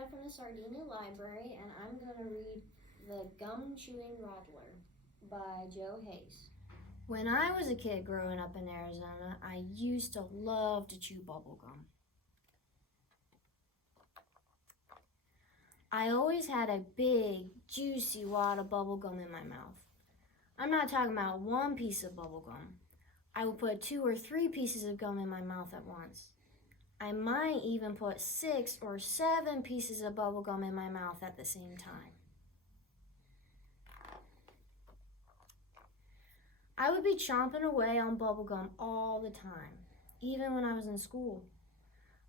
Savannah from the Sardinia Library, and I'm going to read The Gum Chewing Rattler by Joe Hayes. When I was a kid growing up in Arizona, I used to love to chew bubble gum. I always had a big, juicy wad of bubble gum in my mouth. I'm not talking about one piece of bubble gum. I would put 2 or 3 pieces of gum in my mouth at once. I might even put 6 or 7 pieces of bubble gum in my mouth at the same time. I would be chomping away on bubble gum all the time, even when I was in school.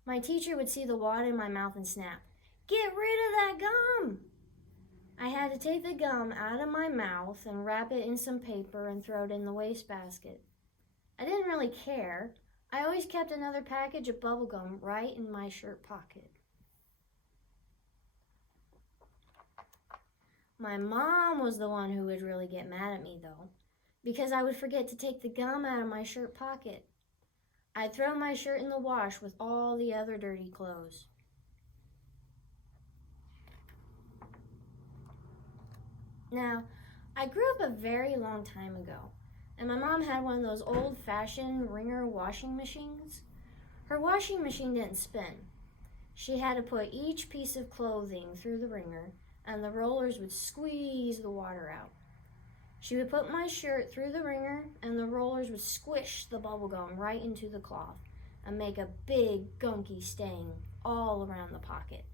My teacher would see the wad in my mouth and snap, "Get rid of that gum!" I had to take the gum out of my mouth and wrap it in some paper and throw it in the wastebasket. I didn't really care. I always kept another package of bubble gum right in my shirt pocket. My mom was the one who would really get mad at me, though, because I would forget to take the gum out of my shirt pocket. I'd throw my shirt in the wash with all the other dirty clothes. Now, I grew up a very long time ago, and my mom had one of those old-fashioned wringer washing machines. Her washing machine didn't spin. She had to put each piece of clothing through the wringer, and the rollers would squeeze the water out. She would put my shirt through the wringer, and the rollers would squish the bubble gum right into the cloth and make a big, gunky stain all around the pocket.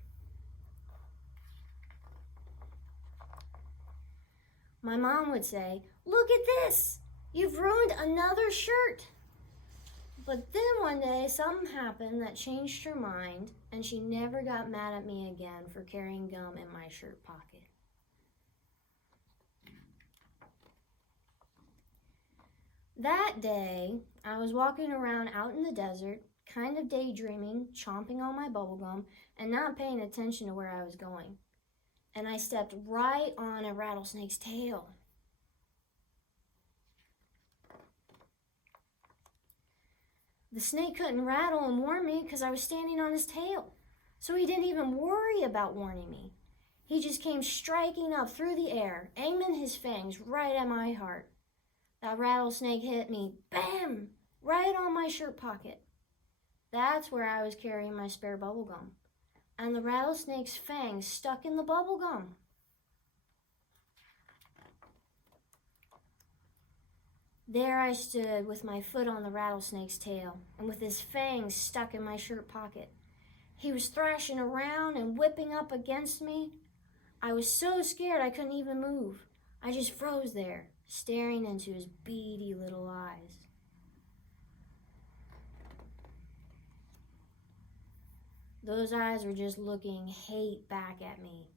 My mom would say, "Look at this! You've ruined another shirt!" But then one day something happened that changed her mind, and she never got mad at me again for carrying gum in my shirt pocket. That day, I was walking around out in the desert, kind of daydreaming, chomping on my bubble gum, and not paying attention to where I was going. And I stepped right on a rattlesnake's tail. The snake couldn't rattle and warn me because I was standing on his tail, so he didn't even worry about warning me. He just came striking up through the air, aiming his fangs right at my heart. That rattlesnake hit me, bam, right on my shirt pocket. That's where I was carrying my spare bubble gum, and the rattlesnake's fangs stuck in the bubble gum. There I stood with my foot on the rattlesnake's tail and with his fangs stuck in my shirt pocket. He was thrashing around and whipping up against me. I was so scared I couldn't even move. I just froze there, staring into his beady little eyes. Those eyes were just looking hate back at me.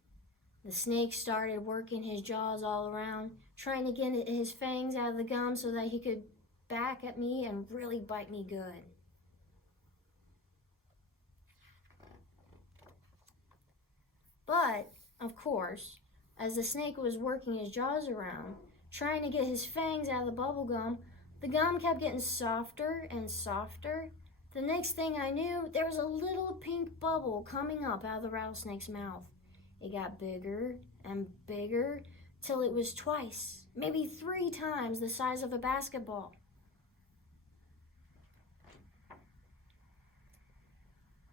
The snake started working his jaws all around, trying to get his fangs out of the gum so that he could back at me and really bite me good. But, of course, as the snake was working his jaws around, trying to get his fangs out of the bubble gum, the gum kept getting softer and softer. The next thing I knew, there was a little pink bubble coming up out of the rattlesnake's mouth. It got bigger and bigger till it was twice, maybe 3 times the size of a basketball.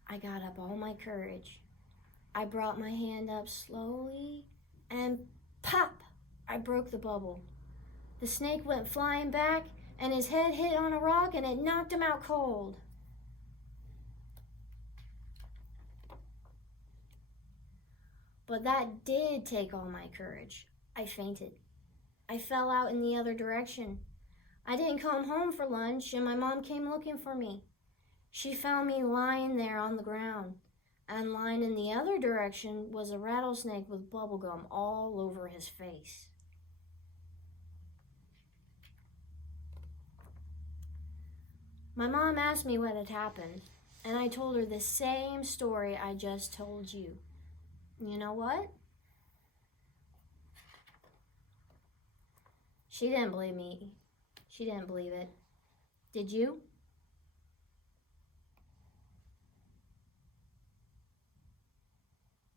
I got up all my courage. I brought my hand up slowly and pop! I broke the bubble. The snake went flying back and his head hit on a rock and it knocked him out cold. But that did take all my courage. I fainted. I fell out in the other direction. I didn't come home for lunch, and my mom came looking for me. She found me lying there on the ground, and lying in the other direction was a rattlesnake with bubble gum all over his face. My mom asked me what had happened, and I told her the same story I just told you. You know what? She didn't believe me. She didn't believe it. Did you?